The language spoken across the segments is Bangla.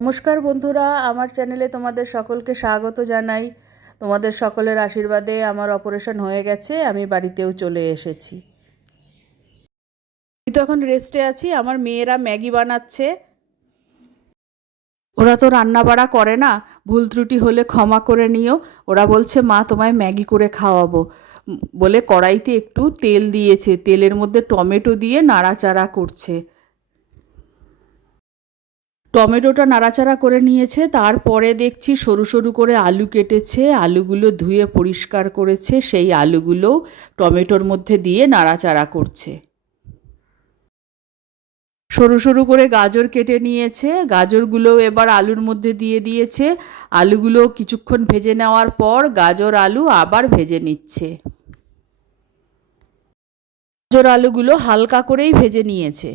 নমস্কার বন্ধুরা, আমার চ্যানেলে তোমাদের সকলকে স্বাগত জানাই। তোমাদের সকলের আশীর্বাদে আমার অপারেশন হয়ে গেছে, আমি বাড়িতেও চলে এসেছি। আমি তো এখন রেস্টে আছি, আমার মেয়েরা ম্যাগি বানাচ্ছে। ওরা তো রান্না বাড়া করে না, ভুল ত্রুটি হলে ক্ষমা করে নিও। ওরা বলছে, মা, তোমায় ম্যাগি করে খাওয়াবো। বলে কড়াইতে একটু তেল দিয়েছে, তেলের মধ্যে টমেটো দিয়ে নাড়াচাড়া করছে। টমেটোটা নাড়াচাড়া করে নিয়েছে, তারপরে দেখছি সরু সরু করে আলু কেটেছে, আলুগুলো ধুয়ে পরিষ্কার করেছে, সেই আলুগুলো টমেটোর মধ্যে দিয়ে নাড়াচাড়া করছে। সরু সরু করে গাজর কেটে নিয়েছে, গাজরগুলো এবার আলুর মধ্যে দিয়ে দিয়েছে, আলুগুলো কিছুক্ষণ ভেজে নেওয়ার পর গাজর আলু আবার ভেজে নিচ্ছে। গাজর আলুগুলো হালকা করেই ভেজে নিয়েছে।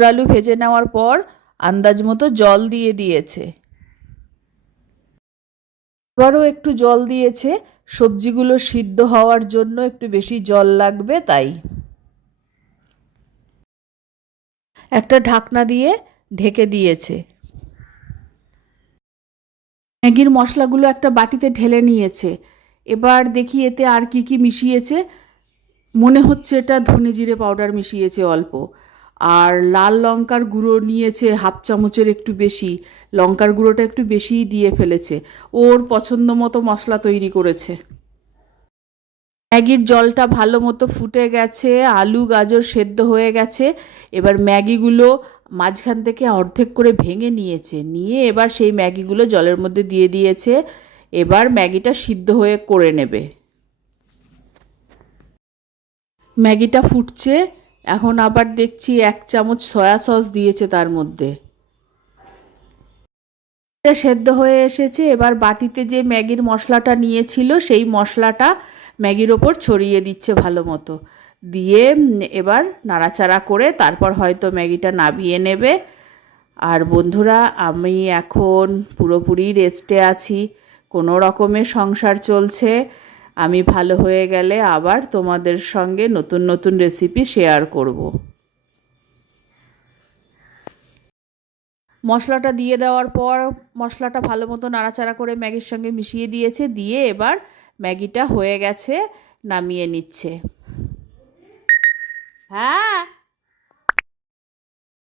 গাজর আলু ভেজে নেওয়ার পর আন্দাজ মতো জল দিয়ে দিয়েছে। আবারও একটু জল দিয়েছে। সবজিগুলো সিদ্ধ হওয়ার জন্য একটু বেশি জল লাগবে তাই। একটা ঢাকনা দিয়ে ঢেকে দিয়েছে। ম্যাগির মশলাগুলো একটা বাটিতে ঢেলে নিয়েছে। এবার দেখি এতে আর কি কি মিশিয়েছে। মনে হচ্ছে এটা ধনে জিরে পাউডার মিশিয়েছে অল্প। আর লাল লঙ্কার গুঁড়ো নিয়েছে হাফ চামচের একটু বেশি। লঙ্কার গুঁড়োটা একটু বেশিই দিয়ে ফেলেছে। ওর পছন্দ মতো মশলা তৈরি করেছে। ম্যাগির জলটা ভালো মতো ফুটে গেছে, আলু, গাজর সেদ্ধ হয়ে গেছে। এবার ম্যাগিগুলো মাঝখান থেকে অর্ধেক করে ভেঙে নিয়েছে। নিয়ে এবার সেই ম্যাগিগুলো জলের মধ্যে দিয়ে দিয়েছে। এবার ম্যাগিটা সিদ্ধ হয়ে করে নেবে। ম্যাগিটা ফুটছে। এখন আবার দেখছি এক চামচ সয়া সস দিয়েছে তার মধ্যে। সেদ্ধ হয়ে এসেছে, এবার বাটিতে যে ম্যাগির মশলাটা নিয়েছিল, সেই মশলাটা ম্যাগির ওপর ছড়িয়ে দিচ্ছে ভালো মতো। দিয়ে এবার নাড়াচাড়া করে তারপর হয়তো ম্যাগিটা নাবিয়ে নেবে। আর বন্ধুরা, আমি এখন পুরোপুরি রেস্টে আছি, কোনো রকমের সংসার চলছে। আমি ভালো হয়ে গেলে আবার তোমাদের সঙ্গে নতুন নতুন রেসিপি শেয়ার করব। মশলাটা দিয়ে দেওয়ার পর মশলাটা ভালো মতো নাড়াচাড়া করে ম্যাগির সঙ্গে মিশিয়ে দিয়েছে, দিয়ে এবার ম্যাগিটা হয়ে গেছে, নামিয়ে নিচ্ছে। হ্যাঁ?